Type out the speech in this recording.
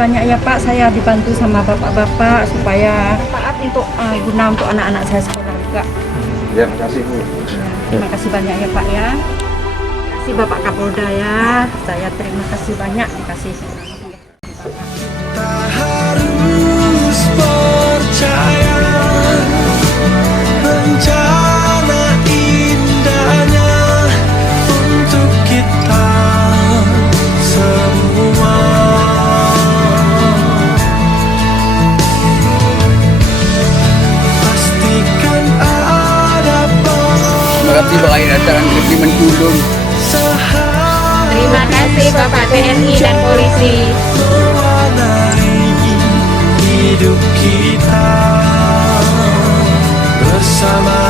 banyak ya Pak, saya dibantu sama bapak-bapak supaya taat untuk guna untuk anak-anak saya sekolah juga. Ya, makasih Bu. Ya, terima kasih banyak ya Pak ya. Terima kasih Bapak Kapolda ya. Saya terima kasih banyak dikasih. Tak harus percaya rencana indahnya untuk kita semua. Pastikan ada Terima kasih Pak Datang lebih mendulung. Terima kasih Bapak TNI dan polisi. mewarnai hidup kita bersama.